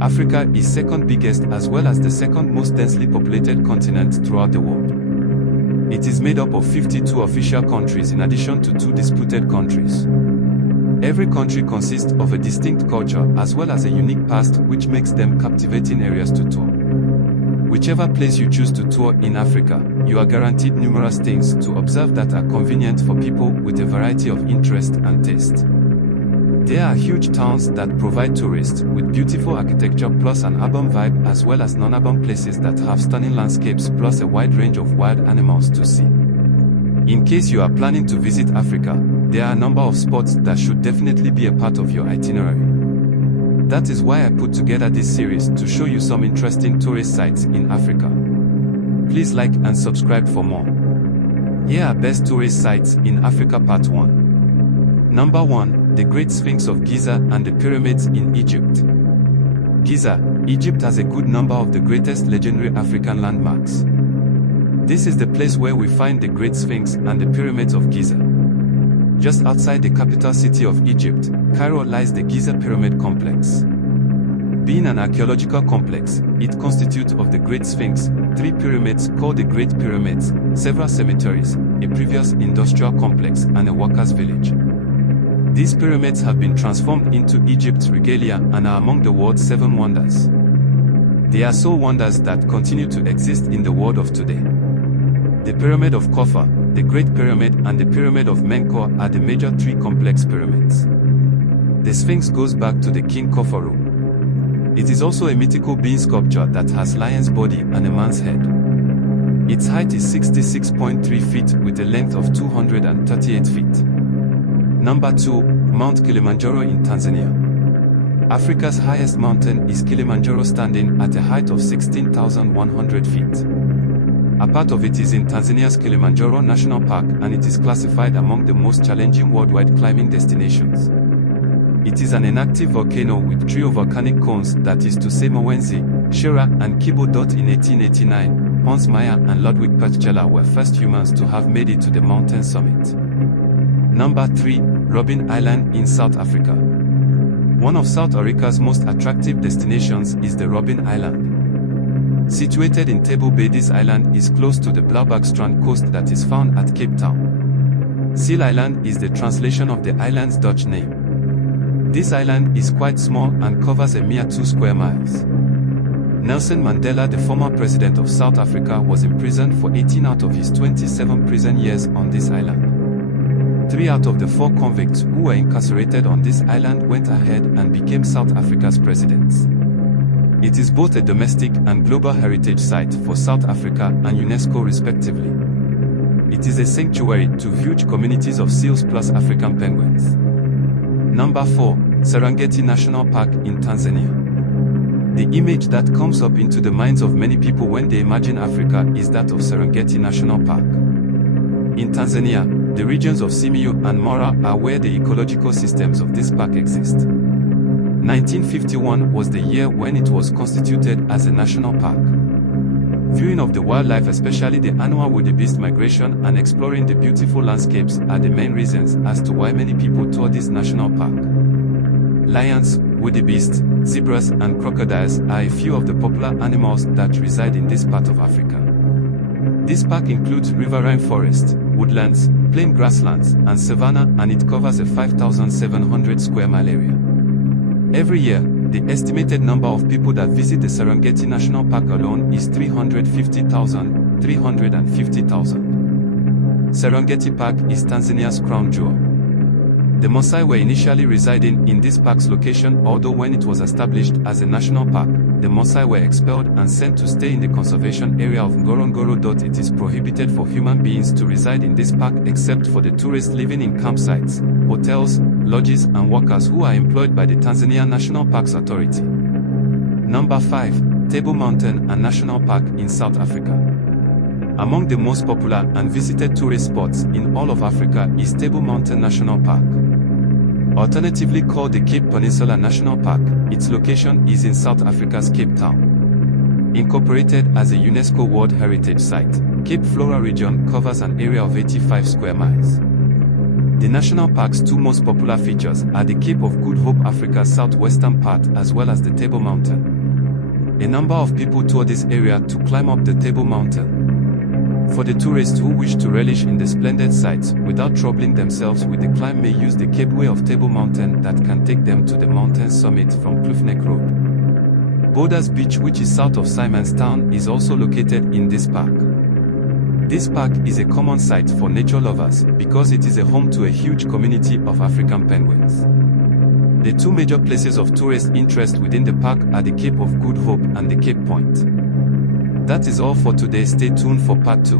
Africa is second biggest as well as the second most densely populated continent throughout the world. It is made up of 52 official countries in addition to 2 disputed countries. Every country consists of a distinct culture as well as a unique past, which makes them captivating areas to tour. Whichever place you choose to tour in Africa, you are guaranteed numerous things to observe that are convenient for people with a variety of interest and taste. There are huge towns that provide tourists with beautiful architecture plus an urban vibe, as well as non-urban places that have stunning landscapes plus a wide range of wild animals to see. In case you are planning to visit Africa, there are a number of spots that should definitely be a part of your itinerary. That is why I put together this series to show you some interesting tourist sites in Africa. Please like and subscribe for more. Here are best tourist sites in Africa Part 1. Number 1. The Great Sphinx of Giza and the Pyramids in Egypt. Giza, Egypt has a good number of the greatest legendary African landmarks. This is the place where we find the Great Sphinx and the Pyramids of Giza. Just outside the capital city of Egypt, Cairo, lies the Giza Pyramid Complex. Being an archaeological complex, it consists of the Great Sphinx, 3 pyramids called the Great Pyramids, several cemeteries, a previous industrial complex, and a workers' village. These pyramids have been transformed into Egypt's regalia and are among the world's 7 wonders. They are soul wonders that continue to exist in the world of today. The Pyramid of Khufu, the Great Pyramid, and the Pyramid of Menkaure are the major 3 complex pyramids. The Sphinx goes back to the King Khafre. It is also a mythical being sculpture that has lion's body and a man's head. Its height is 66.3 feet with a length of 238 feet. Number 2. Mount Kilimanjaro in Tanzania. Africa's highest mountain is Kilimanjaro, standing at a height of 16,100 feet. A part of it is in Tanzania's Kilimanjaro National Park, and it is classified among the most challenging worldwide climbing destinations. It is an inactive volcano with 3 volcanic cones, that is to say Mwenzi, Shira, and Kibo. In 1889, Hans Meyer and Ludwig Purtscheller were first humans to have made it to the mountain summit. Number 3. Robben Island in South Africa. One of South Africa's most attractive destinations is the Robben Island. Situated in Table Bay, this island is close to the Blaubergstrand coast that is found at Cape Town. Seal Island is the translation of the island's Dutch name. This island is quite small and covers a mere 2 square miles. Nelson Mandela, the former president of South Africa, was imprisoned for 18 out of his 27 prison years on this island. 3 out of the 4 convicts who were incarcerated on this island went ahead and became South Africa's presidents. It is both a domestic and global heritage site for South Africa and UNESCO respectively. It is a sanctuary to huge communities of seals plus African penguins. Number 4. Serengeti National Park in Tanzania. The image that comes up into the minds of many people when they imagine Africa is that of Serengeti National Park. In Tanzania, the regions of Simiyu and Mara are where the ecological systems of this park exist. 1951 was the year when it was constituted as a national park. Viewing of the wildlife, especially the annual wildebeest migration, and exploring the beautiful landscapes are the main reasons as to why many people tour this national park. Lions, wildebeest, zebras, and crocodiles are a few of the popular animals that reside in this part of Africa. This park includes riverine forest, woodlands, plain grasslands, and savanna, and it covers a 5,700 square mile area. Every year, the estimated number of people that visit the Serengeti National Park alone is 350,000. Serengeti Park is Tanzania's crown jewel. The Maasai were initially residing in this park's location, although when it was established as a national park, the Maasai were expelled and sent to stay in the conservation area of Ngorongoro. It is prohibited for human beings to reside in this park except for the tourists living in campsites, hotels, lodges, and workers who are employed by the Tanzania National Parks Authority. Number 5. Table Mountain and National Park in South Africa. Among the most popular and visited tourist spots in all of Africa is Table Mountain National Park. Alternatively called the Cape Peninsula National Park, its location is in South Africa's Cape Town. Incorporated as a UNESCO World Heritage Site, Cape Flora region covers an area of 85 square miles. The national park's two most popular features are the Cape of Good Hope, Africa's southwestern part, as well as the Table Mountain. A number of people tour this area to climb up the Table Mountain. For the tourists who wish to relish in the splendid sights without troubling themselves with the climb, may use the Capeway of Table Mountain that can take them to the mountain summit from Kloofnek Road. Boulders Beach, which is south of Simonstown, is also located in this park. This park is a common sight for nature lovers because it is a home to a huge community of African penguins. The two major places of tourist interest within the park are the Cape of Good Hope and the Cape Point. That is all for today. Stay tuned for part 2.